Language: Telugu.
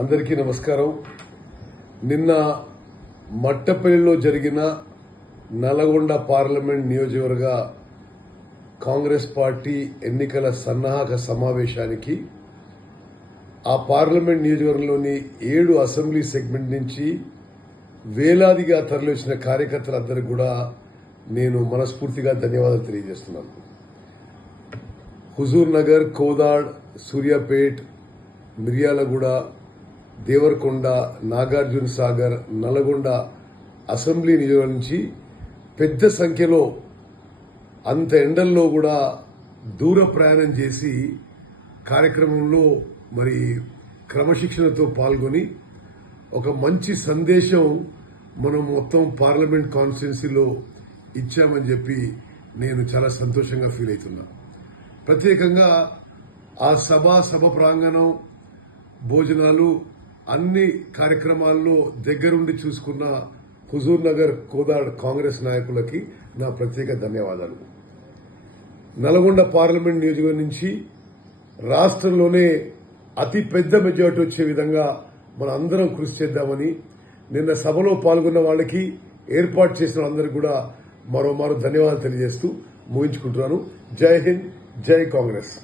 అందరికీ నమస్కారం. నిన్న మట్టపల్లిలో జరిగిన నల్గొండ పార్లమెంట్ నియోజకవర్గ కాంగ్రెస్ పార్టీ ఎన్నికల సన్నాహక సమావేశానికి ఆ పార్లమెంట్ నియోజకవర్గంలోని 7 అసెంబ్లీ సెగ్మెంట్ నుంచి వేలాదిగా తరలివచ్చిన కార్యకర్తలందరికీ కూడా నేను మనస్ఫూర్తిగా ధన్యవాదాలు తెలియజేస్తున్నాను. హుజూర్ నగర్, కోదాడ్, సూర్యాపేట్, మిర్యాలగూడ, దేవరకొండ, నాగార్జున సాగర్, నల్గొండ అసెంబ్లీ నియోజకవర్గం నుంచి పెద్ద సంఖ్యలో అంత ఎండల్లో కూడా దూర ప్రయాణం చేసి కార్యక్రమంలో మరి క్రమశిక్షణతో పాల్గొని ఒక మంచి సందేశం మనం మొత్తం పార్లమెంట్ కాన్స్టిట్యున్సీలో ఇచ్చామని చెప్పి నేను చాలా సంతోషంగా ఫీల్ అవుతున్నా. ప్రత్యేకంగా ఆ సభ ప్రాంగణం, భోజనాలు అన్ని కార్యక్రమాల్లో దగ్గరుండి చూసుకున్న హుజూర్ నగర్, కోదాడ్ కాంగ్రెస్ నాయకులకి నా ప్రత్యేక ధన్యవాదాలు. నల్గొండ పార్లమెంట్ నియోజకవర్గం నుంచి రాష్ట్రంలోనే అతి పెద్ద మెజార్టీ వచ్చే విధంగా మన అందరం కృషి చేద్దామని నిన్న సభలో పాల్గొన్న వాళ్ళకి, ఏర్పాటు చేసిన అందరికీ కూడా మరోమారు ధన్యవాదాలు తెలియజేస్తూ ముగించుకుంటున్నాను. జై హింద్, జై కాంగ్రెస్.